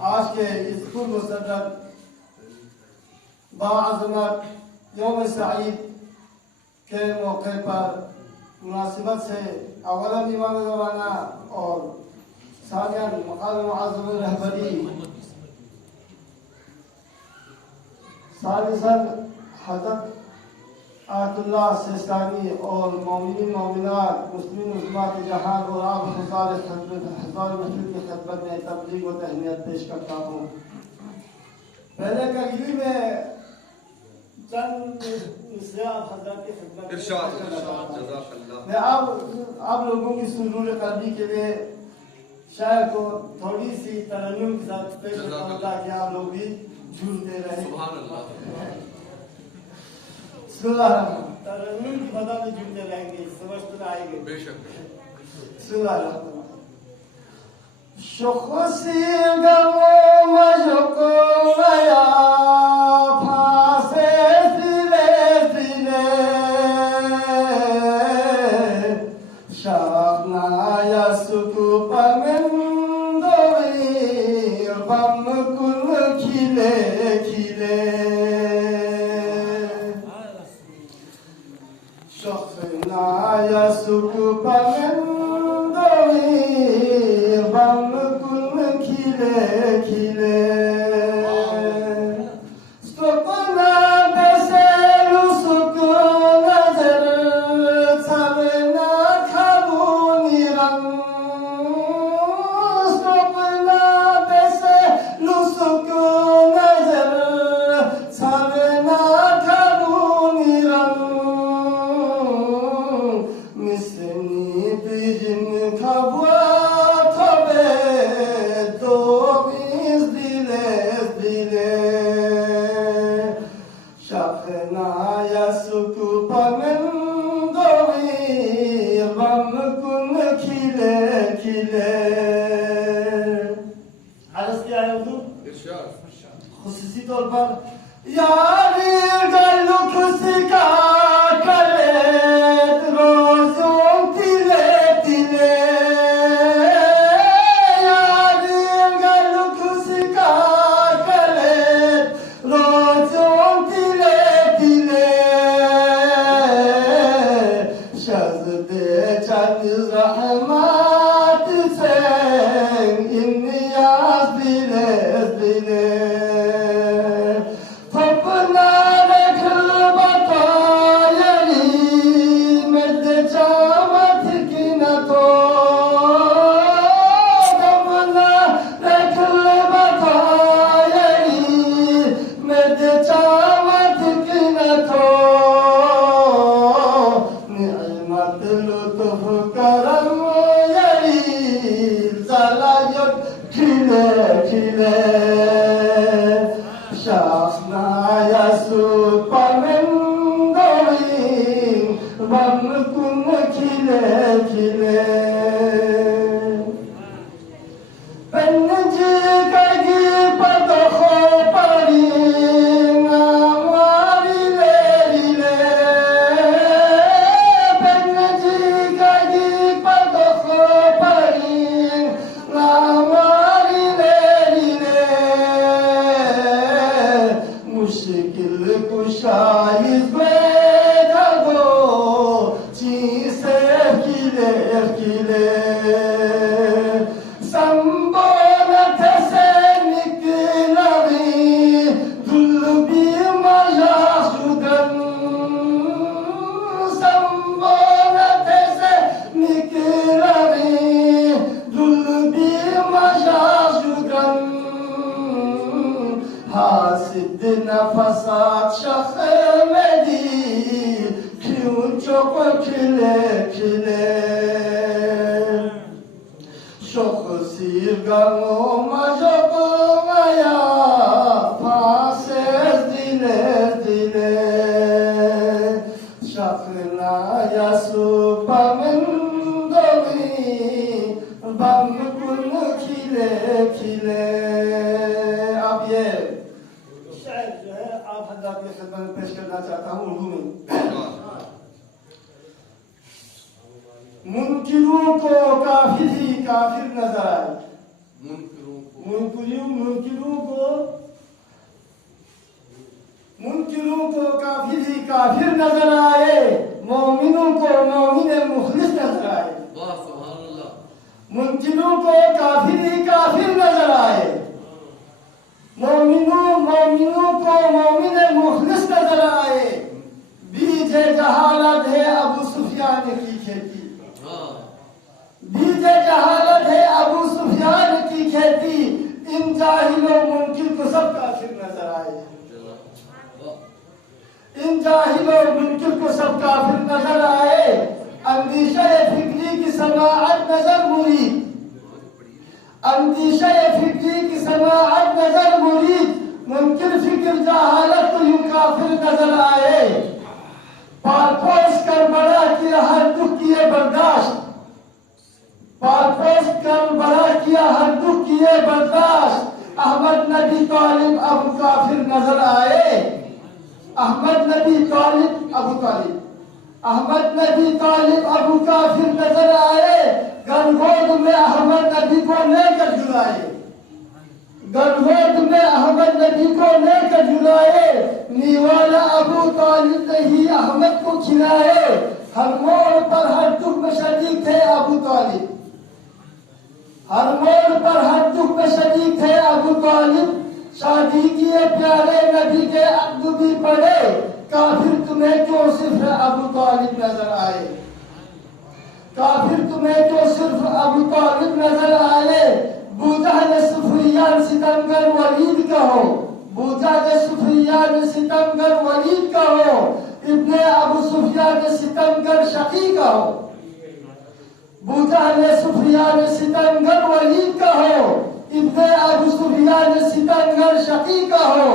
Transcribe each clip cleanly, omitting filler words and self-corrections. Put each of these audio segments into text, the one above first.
आज के इस खुशमुसद्दक़ बाअज़मत यौम सईद के मौके पर मुनासिबत से अवलन इमाम ज़माना और सानियन मक़ाम मुअज़्ज़म रहबरी सालिसन हज़रत आयतुल्लाह सिस्तानी और मोमिनीन मोमिनात मुस्लिम मुस्लिमात जहान और आप हजार महफिल की खिदमत में तबलीग व तहनीत पेश करता हूँ। पहले करीबी में चंद हज़रत की खिदमत में आप लोगों की सुरूर कल्बी के लिए शायर को थोड़ी सी तरन्नुम के साथ पेश करता ताकि आप लोग भी झूमते रहे। तरन्नुम की बता में झूमते रहेंगे, समझ तो आएंगे बेशक। शुख़्सी गमो मशको गया फासे सिले सिले शाखना यसुकु पमंदोई पम कुल खिले खिले शाखना यसुकु पमंदोई पम कुल खिले खिले खुशी तौर पर यारी गलु खुशी का करे रोज़ों तिले तिले यारी गलु खुशी का करे रोज़ों तिले तिले शज़दे चंद रहमत से इन्यास दिले दिले नफसात शख मेदी क्यों चुप खिले खिले शोख सिर गमो मजब गया फासे दिले दिले शखना यसु पमंदोगी बम कुल खिले खिले। अब ये जो है आप हज़रात की खिदमत में पेश करना चाहता हूँ उर्दू में। मुनकिरों को काफिर ही काफिर नजर आए। मुनकिरों को काफिर ही काफिर नजर आए, मोमिनों को मोमिन मुखलिस नजर आए। मुनकिरों को काफिर ही काफिर नजर आए, मोमिनों को मोमिन मुखलिस नजर आए। बीज जहालत है अबू सुफियान की खेती, बीज जहालत है अबू सुफियान की खेती। इन जाहिलों मुनकिर को सब काफिर नजर आए, इन जाहिलों मुनकिर को सब काफिर नजर आए। अंदीशा फिक्री की समाअत नजर मुरीद, अंदीशा फिक्री की समाअत नजर मुरीद। मुनकिर फिक्र जहालत को यूं काफिर नजर आए। पारपोस कर बड़ा किया हर दुख किए बर्दाश्त, पारपोस कर बड़ा किया हर दुख किए बर्दाश्त। अहमद नबी तालिब अबू काफिर नजर आए, अहमद नबी तालिब अबू तालिब, अहमद नबी तालिब अबू काफिर नजर आए। गनगोद में अहमद नबी को लेकर जुलाए, गनगोद में अहमद नबी को लेकर जुलाए। नीवाला अबू तालिब ने ही अहमद को खिलाए। हर मोड़ पर हर दुख में शरीक थे अबू तालिब, हर मोड़ पर हर दुख में शरीक थे अबू तालिब। शादी किए प्यारे नबी के अब्द भी पड़े, काफिर तुम्हें क्यों सिर्फ अबू तालिब नजर आए, काफिर तुम्हें क्यों सिर्फ अबू तालिब नजर आए। बूजहल सुफियान सितमगर वलीद कहो, बूजहल सुफियान सितमगर वलीद कहो। इब्ने अबू सुफियान सितमगर शकी कहो, बूजहल सुफियान सितमगर वलीद कहो। इब्ने अबू सुफियान सितमगर शकी कहो।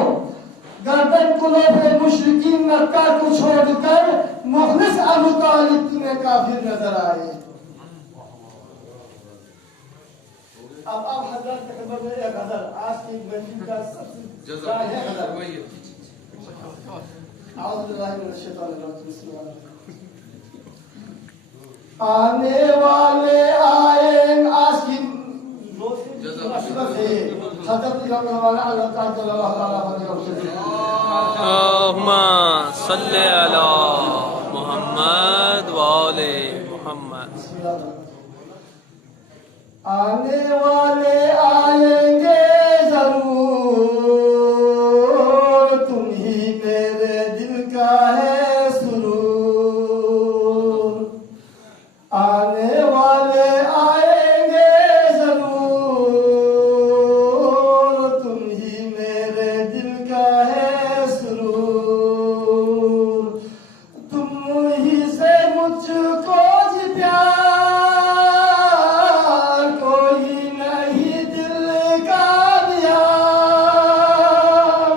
गर्दन कुलोब मुशरिकीन मक्का को छोड़कर मुखलिस अबू तालिब तुम्हें काफिर नजर आए। अब हजरत के खबर में एक गजल, आज की महफिल का सबसे जाहिर गजल। आऊज़ु बिल्लाहि मिनश शैतानिर रजीम। आने वाले आएंगे, आज की हजरत इमाम अल्लाह ताला अल्लाहुम्मा सल्ली अला मुहम्मद व आले मुहम्मद। आने वाले आएंगे जरूर, तुम ही मेरे दिल का है सुरूर। आने वाले आएंगे जरूर, तुम ही मेरे दिल का है सुरूर। तुम ही से मुझको जी प्यार, कोई नहीं दिल का दियार।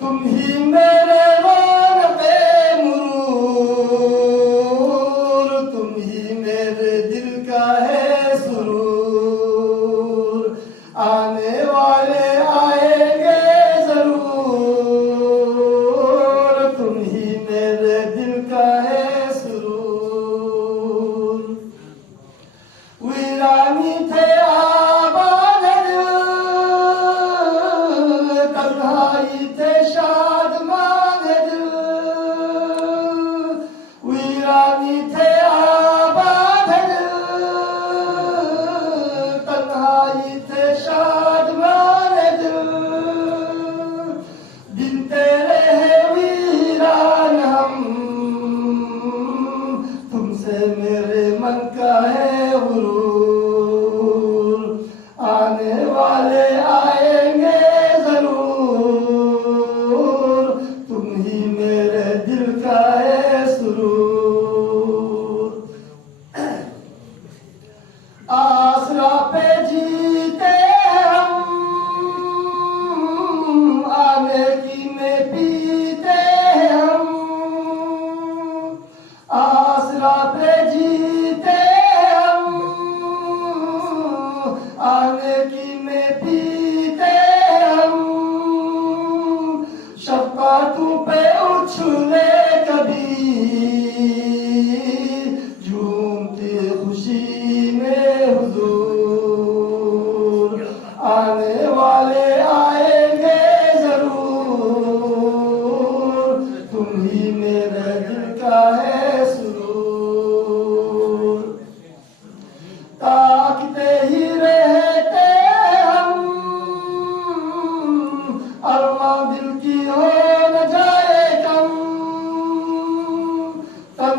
तुम ही मेरे रौनक़े मुरूर, तुम ही मेरे दिल का है सुरूर। आने वाले आएंगे जरूर, तुम ही मेरे दिल का है सुरूर। वीरानी थे आबाद दिल, तन्हाई थे शादमान दिल। वीरानी थे आबाद दिल, तन्हाई थे शादमान दिल। दिन तेरे है वीरान हम, तुमसे मेरे मन का है गुरूर। आने वाले आएंगे जरूर, तुम ही मेरे दिल का है सुरूर। आसरा पे जीते हम, आने की में पीते हम। आसरा पे जीते हम, आने की में पीते हम। शफ़क़तों पे उछले कभी, झूमती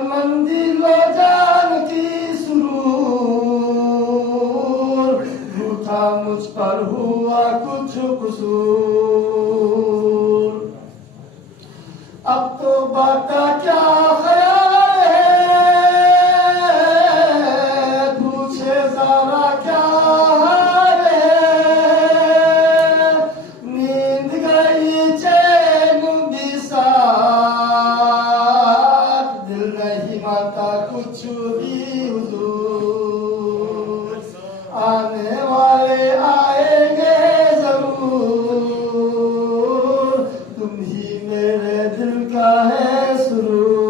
मन दिलो जान की सुरूर, रूठा मुझ पर हुआ कुछ कसूर। अब तो बाका क्या ख्याल है, पूछे जरा क्या हाल है। नींद गई चैन भी साथ, दिल नहीं मानता कुछ भी हुजूर। आने वाले आएंगे जरूर, तुम ही मेरे दिल का है सुरूर।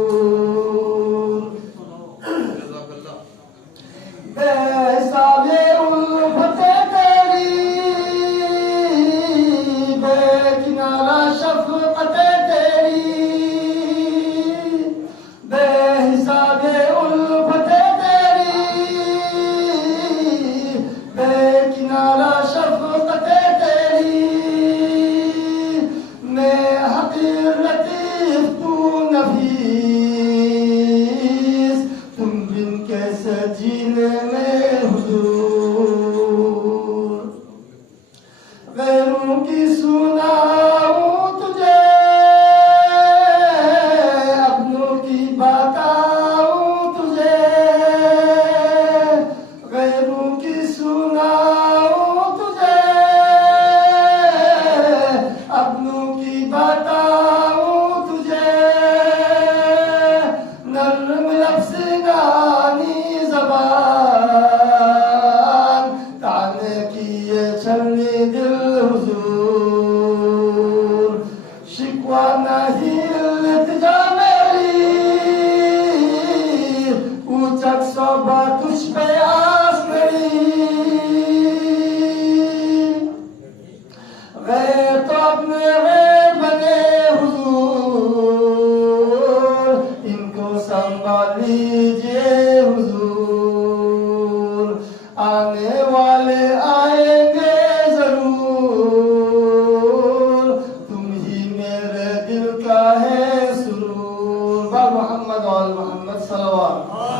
बेहिसाबे उल्फते तेरी, बेकिनारा शफ़क़ते तेरी, बेहिसाबे उल्फते तेरी, बेकिनारा शफ़क़ते तेरी। मैं हक़ीर लतीफ़ तू नफीस, तुम बिन कैसे जीने में हुजूर। गैरों की सुनाऊं तुझे, अपनों की बताऊं तुझे। गैरों की सुनाऊं तुझे, अपनों की बताऊं तुझे। नर्म लफ्ज़-ए-नानी ज़बान, ताने की ये छलनी दिल हुजूर। शिकवा नहीं इल्तिजा मेरी, ऊंचक सोबा तुझ पे आस मेरी। गैर तो अपने गैर बने हुजूर, इनको संभाल लीजिए हुजूर। आने वाले आएंगे जरूर, तुम ही मेरे दिल का है सुरूर। मोहम्मद और मोहम्मद सल्लल्लाहु